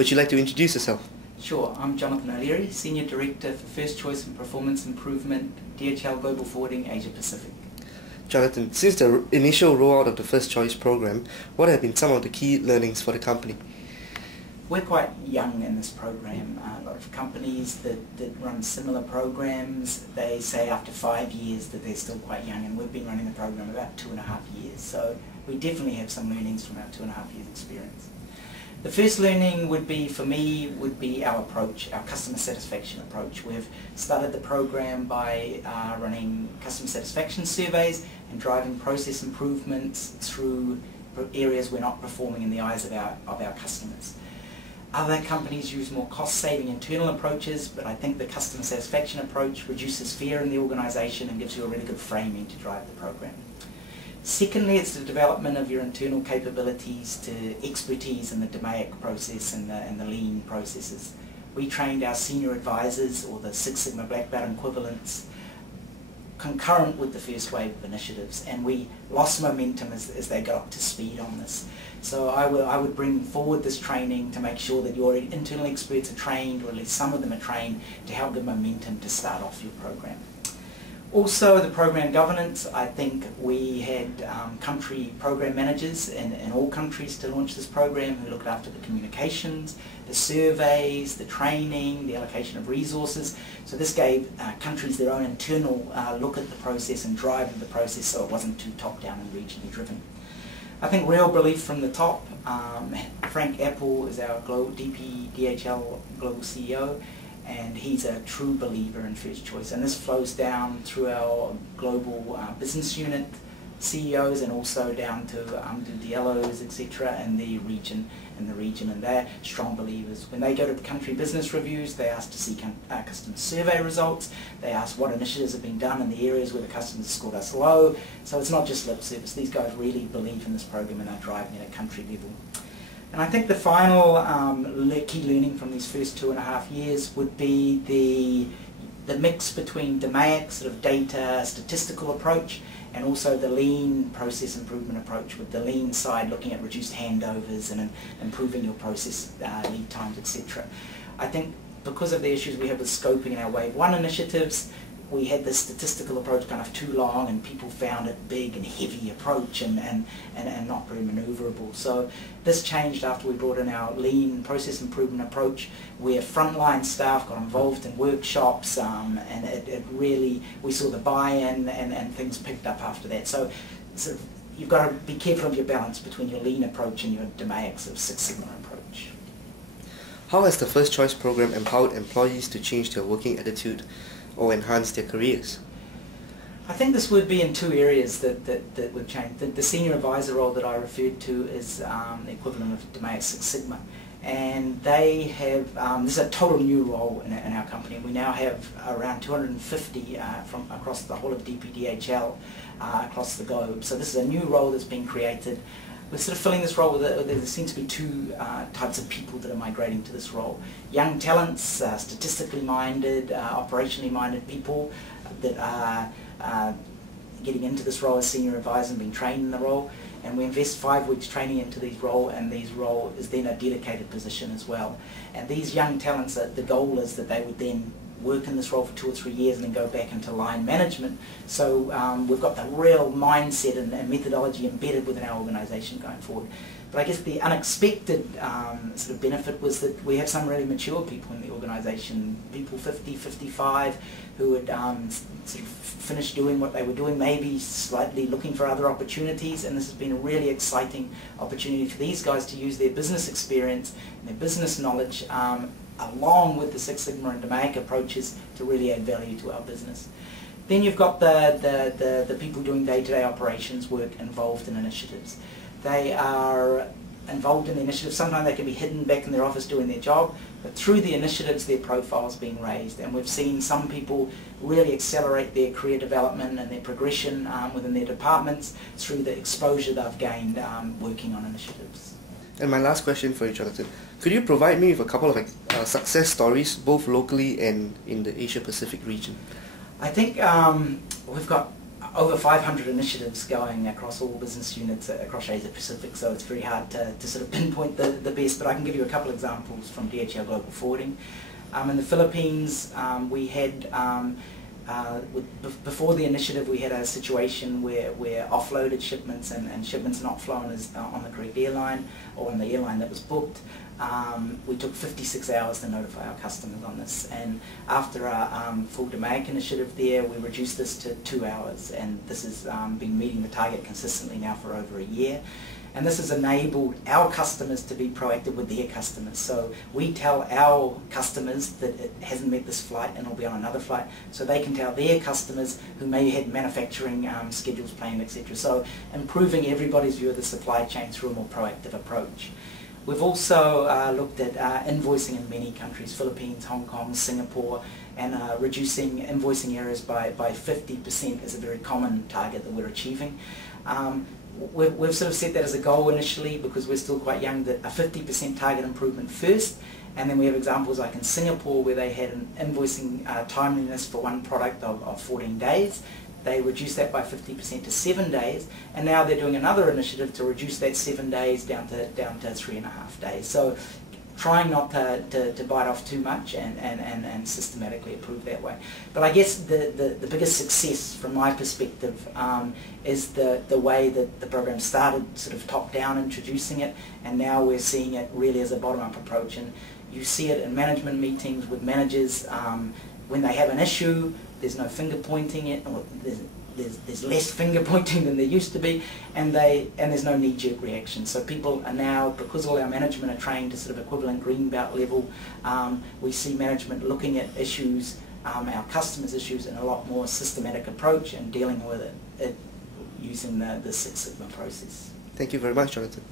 Would you like to introduce yourself? Sure, I'm Jonathan OLeary, Senior Director for First Choice and Performance Improvement, DHL Global Forwarding, Asia Pacific. Jonathan, since the initial rollout of the First Choice program, what have been some of the key learnings for the company? We're quite young in this program. A lot of companies that run similar programs, they say after 5 years that they're still quite young, and we've been running the program about 2.5 years. So we definitely have some learnings from our 2.5 years experience. The first learning would be, for me, would be our approach, our customer satisfaction approach. We've started the program by running customer satisfaction surveys and driving process improvements through areas we're not performing in the eyes of our customers. Other companies use more cost-saving internal approaches, but I think the customer satisfaction approach reduces fear in the organisation and gives you a really good framing to drive the program. Secondly, it's the development of your internal capabilities to expertise in the DMAIC process and the lean processes. We trained our senior advisors, or the Six Sigma Black Belt equivalents, concurrent with the first wave of initiatives, and we lost momentum as they got up to speed on this. So I would bring forward this training to make sure that your internal experts are trained, or at least some of them are trained, to help give momentum to start off your program. Also, the program governance, I think we had country program managers in all countries to launch this program who looked after the communications, the surveys, the training, the allocation of resources. So this gave countries their own internal look at the process and drive of the process, so it wasn't too top-down and regionally driven. I think real belief from the top. Frank Apple is our DHL Global CEO, and he's a true believer in First Choice, and this flows down through our global business unit CEOs and also down to the DLOs, etc., in the region, and they're strong believers. When they go to the country business reviews, they ask to see customer survey results, they ask what initiatives have been done in the areas where the customers scored us low, so it's not just lip service. These guys really believe in this program and are driving it at country level. And I think the final key learning from these first 2.5 years would be the mix between DMAIC, sort of data statistical approach, and also the lean process improvement approach, with the lean side looking at reduced handovers and improving your process lead times, etc. I think because of the issues we have with scoping in our Wave 1 initiatives, we had this statistical approach kind of too long, and people found it big and heavy approach and not very manoeuvrable. So this changed after we brought in our lean process improvement approach, where frontline staff got involved in workshops, and it really, we saw the buy-in and things picked up after that. So sort of, you've got to be careful of your balance between your lean approach and your DMAIC sort of Six Sigma approach. How has the First Choice program empowered employees to change their working attitude or enhance their careers? I think this would be in two areas that would change. The senior advisor role that I referred to is the equivalent of DMAIC Six Sigma, and they have, this is a total new role in our company. We now have around 250 from across the whole of DPDHL across the globe. So this is a new role that's been created. We're sort of filling this role with, there seems to be two types of people that are migrating to this role. Young talents, statistically minded, operationally minded people that are getting into this role as senior advisor and being trained in the role. And we invest 5 weeks training into these role, and these role is then a dedicated position as well. And these young talents, the goal is that they would then work in this role for 2 or 3 years and then go back into line management. So we've got the real mindset and methodology embedded within our organisation going forward. But I guess the unexpected sort of benefit was that we have some really mature people in the organisation, people 50, 55, who had sort of finished doing what they were doing, maybe slightly looking for other opportunities, and this has been a really exciting opportunity for these guys to use their business experience and their business knowledge along with the Six Sigma and DMAIC approaches to really add value to our business. Then you've got the people doing day-to-day operations work involved in initiatives. They are involved in the initiatives. Sometimes they can be hidden back in their office doing their job, but through the initiatives their profile is being raised, and we've seen some people really accelerate their career development and their progression within their departments through the exposure they've gained working on initiatives. And my last question for you, Jonathan. Could you provide me with a couple of success stories, both locally and in the Asia Pacific region? I think we've got over 500 initiatives going across all business units across Asia Pacific, so it's very hard to sort of pinpoint the best, but I can give you a couple examples from DHL Global Forwarding. In the Philippines, we had, before the initiative, we had a situation where offloaded shipments and shipments not flown on the correct airline or on the airline that was booked. We took 56 hours to notify our customers on this, and after our full DMAIC initiative there, we reduced this to 2 hours, and this has been meeting the target consistently now for over a year. And this has enabled our customers to be proactive with their customers. So we tell our customers that it hasn't met this flight and it'll be on another flight, so they can tell their customers who may have manufacturing schedules planned, etc. So improving everybody's view of the supply chain through a more proactive approach. We've also looked at invoicing in many countries, Philippines, Hong Kong, Singapore, and reducing invoicing errors by 50% is a very common target that we're achieving. We've sort of set that as a goal initially because we're still quite young, that a 50% target improvement first, and then we have examples like in Singapore where they had an invoicing timeliness for one product of 14 days. They reduced that by 50% to 7 days, and now they're doing another initiative to reduce that 7 days down to 3.5 days. So trying not to bite off too much and systematically improve that way. But I guess the biggest success from my perspective is the way that the program started sort of top down introducing it, and now we're seeing it really as a bottom up approach. And you see it in management meetings with managers when they have an issue. There's no finger pointing it, or there's less finger pointing than there used to be, and there's no knee-jerk reaction. So people are now, because all our management are trained to sort of equivalent green belt level, we see management looking at issues, our customers' issues, in a lot more systematic approach and dealing with it using the Six Sigma process. Thank you very much, Jonathan.